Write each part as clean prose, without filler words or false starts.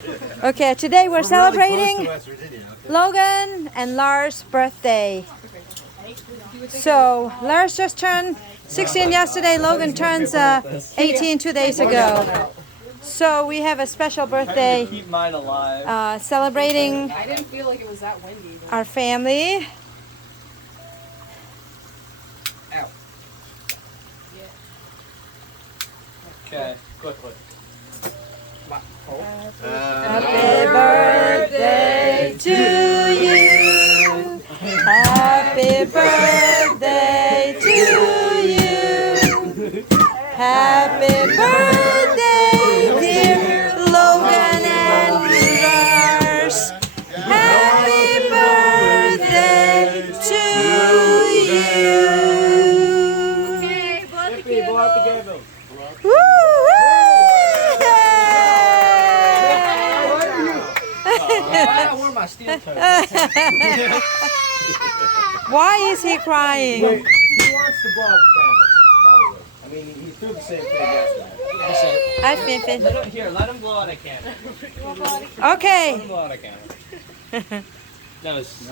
Okay, today we're celebrating Logan and Lars' birthday. So Lars just turned 16 yesterday. Logan turns 18 2 days ago. So we have a special birthday Keep mine alive. celebrating I didn't feel like it was that windy. our family. Ow. Okay, quickly. Happy birthday to you. Happy birthday to you. Happy birthday, dear Logan and Lars. Happy birthday to you. Okay, blow out the candle. Woo! I wore my steel toe. Why is he crying? He wants to blow out the candles, probably. I mean, he threw the same thing yesterday. I've been finished. Here, let him blow out a candle. Okay. Let him blow out a candle. No, it's... Do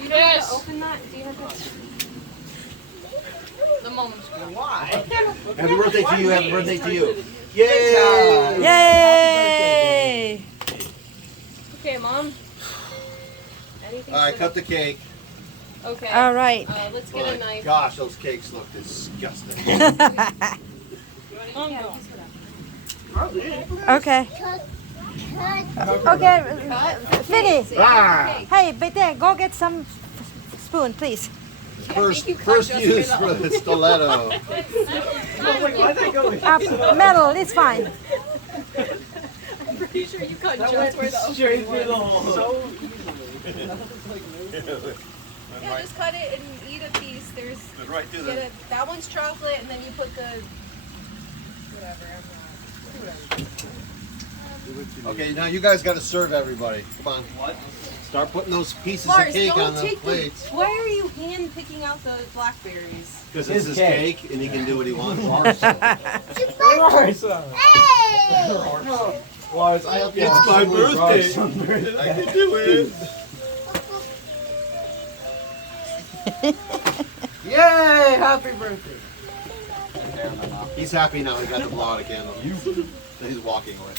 you know how to open that? Do you have to... The moment's good. Why? Happy birthday to you, happy birthday to you. Yay! Yay! Okay, Mom. Anything? Alright, cut the cake. Okay. All right. Let's get a knife. Gosh, those cakes look disgusting. Mom, go. Okay. Okay, Finny. Ah! Hey, Bete, go get some spoon, please. First use for the stiletto. Metal, it's fine. I'm pretty sure you cut just where the straight opening through the was. hole. Yeah, just cut it and eat a piece. There's Right through get it. That one's chocolate, and then you put the whatever. Okay, now you guys got to serve everybody. Come on. What? Start putting those pieces Lars, of cake don't on the take plates. Why are you hand picking out the blackberries? Because it's his cake and he can do what he wants. Lars, I hope you It's my birthday. I can do it. Yay! Happy birthday! He's happy now he got to blow out a candle. He's walking away.